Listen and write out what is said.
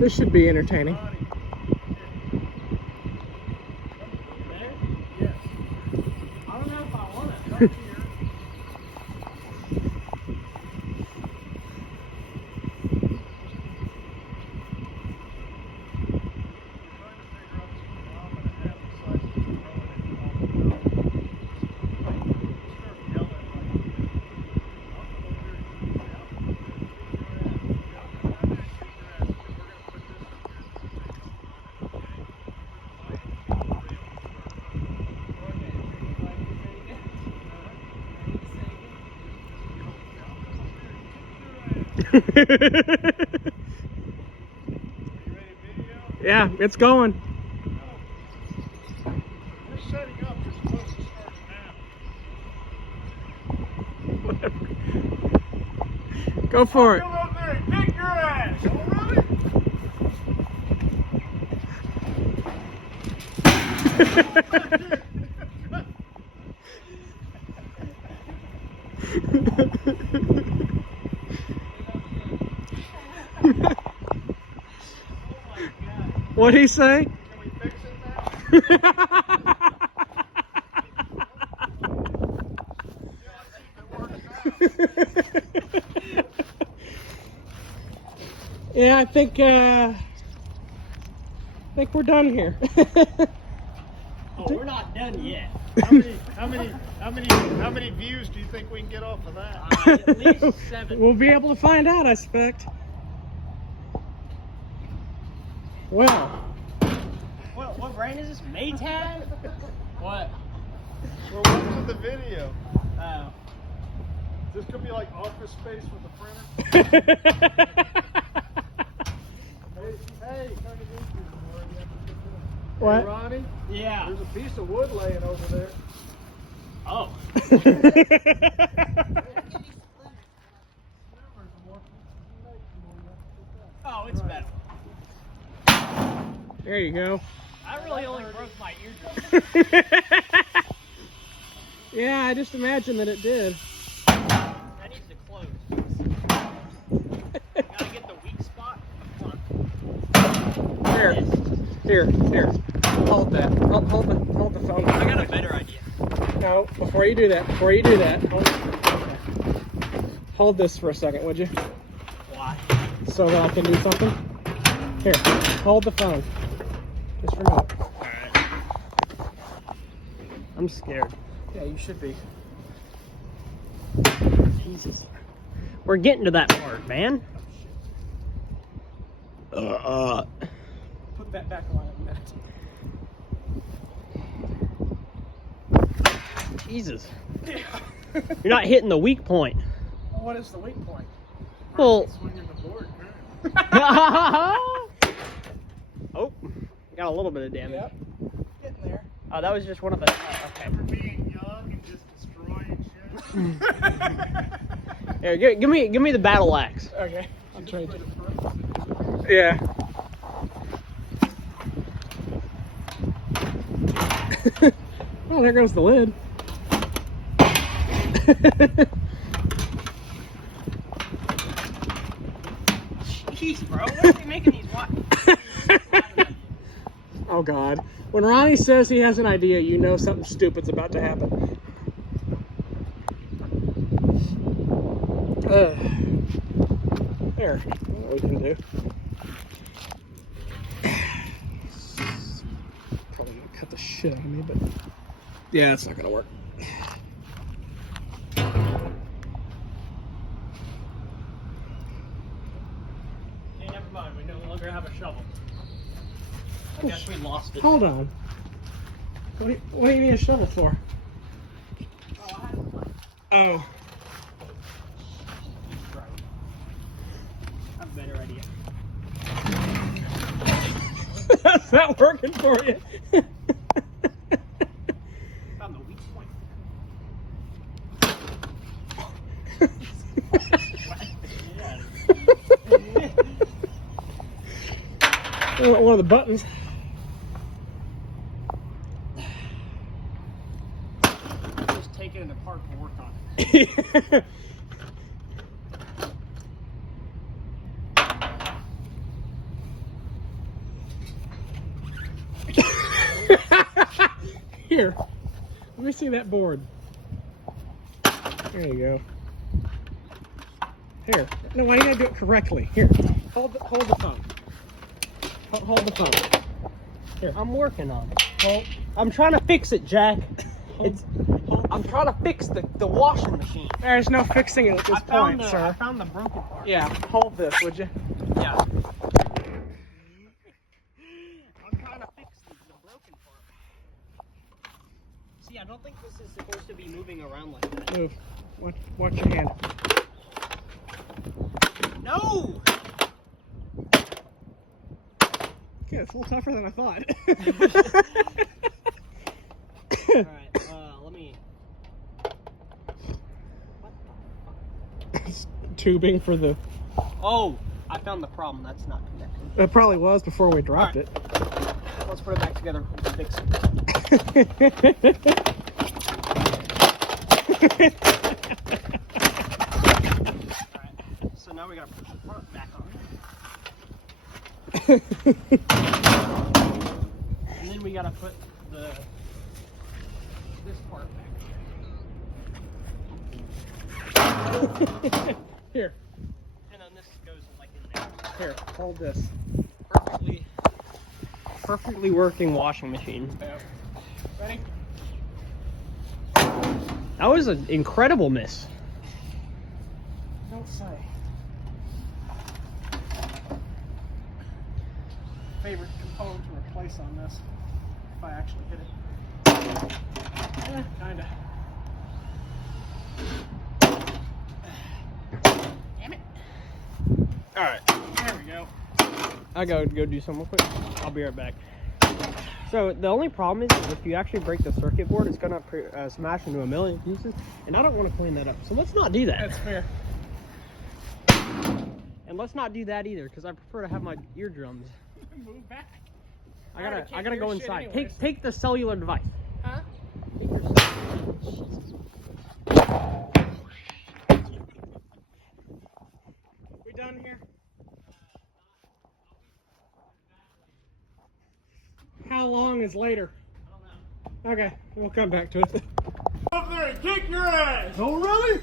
This should be entertaining. Yes. I don't know if I want it. Yeah, it's going. We're setting up. We're supposed to start now. Go for it. Come up there and kick your ass. Already? What'd he say? Can we fix it now? Yeah, I think we're done here. Oh, we're not done yet. How many views do you think we can get off of that? At least 7. We'll be able to find out, I expect. Well, What brand is this? Maytag? What? We're watching the video. Oh. This could be like Office Space with a printer. Hey, turn it into what? Hey, Ronnie, Yeah. there's a piece of wood laying over there. Oh. Oh, it's better. There you go. I really only broke my eardrum. Yeah, I just imagined that it did. That needs to close. Gotta get the weak spot. Come on. Here, here. Hold that. Hold the phone. I got a better idea. No, before you do that, hold this for a second, would you? Why? So that I can do something. Here, hold the phone. Just for a minute. Alright. I'm scared. Yeah, you should be. Jesus. We're getting to that part, man. Put that back on a minute. Jesus. You're not hitting the weak point. What is the weak point? Well. Swinging the board, Oh, got a little bit of damage. Yep. Getting there. Oh, that was just one of the. Okay. For being young and just destroying shit. Here, give me the battle axe. Okay. I'll trade you. Yeah. Oh, there goes the lid. Jeez, bro, what are they making these watch? Oh God. When Ronnie says he has an idea, you know something stupid's about to happen. There. What we can do. Probably gonna cut the shit out of me, but yeah, it's not gonna work. Hey, never mind, we no longer have a shovel. I guess we lost it. Hold on. What do you need a shovel for? Oh. I have a better idea. That's not working for you. Found the weak point. One of the buttons. Just take it apart and work on it. Here. Let me see that board. There you go. Here. No, why you gotta do it correctly? Here. Hold the phone. Hold the phone. Here. I'm working on it. Hold. I'm trying to fix it, Jack. Hold. I'm trying to fix the washing machine. There's no fixing it at this point, I sir. found the broken part. Yeah. Hold this, would you? Yeah. I'm trying to fix the broken part. See, I don't think this is supposed to be moving around like that. Move. Watch your hand. No! Yeah, it's a little tougher than I thought. Alright, let me... What the fuck? Tubing for the... Oh! I found the problem. That's not connected. It probably was before we dropped Alright. it. Let's put it back together and fix it. Alright, so now we gotta put the part back on. And then we gotta put this part back. Here. And then this goes like in there. Here. Hold this. Perfectly working washing machine. Ready? That was an incredible miss. Don't say. Favorite component to replace on this, if I actually hit it. Kinda. Damn it. Alright. There we go. I gotta go do something real quick. I'll be right back. So the only problem is if you actually break the circuit board, it's gonna smash into a million pieces, and I don't want to clean that up. So let's not do that. That's fair. And let's not do that either, because I prefer to have my eardrums. Move back. I Alright, gotta can't go hear shit inside. anyways. Take the cellular device. Huh? Take your We done here? How long is later? I don't know. Okay, we'll come back to it. Up there and kick your ass! Oh, really?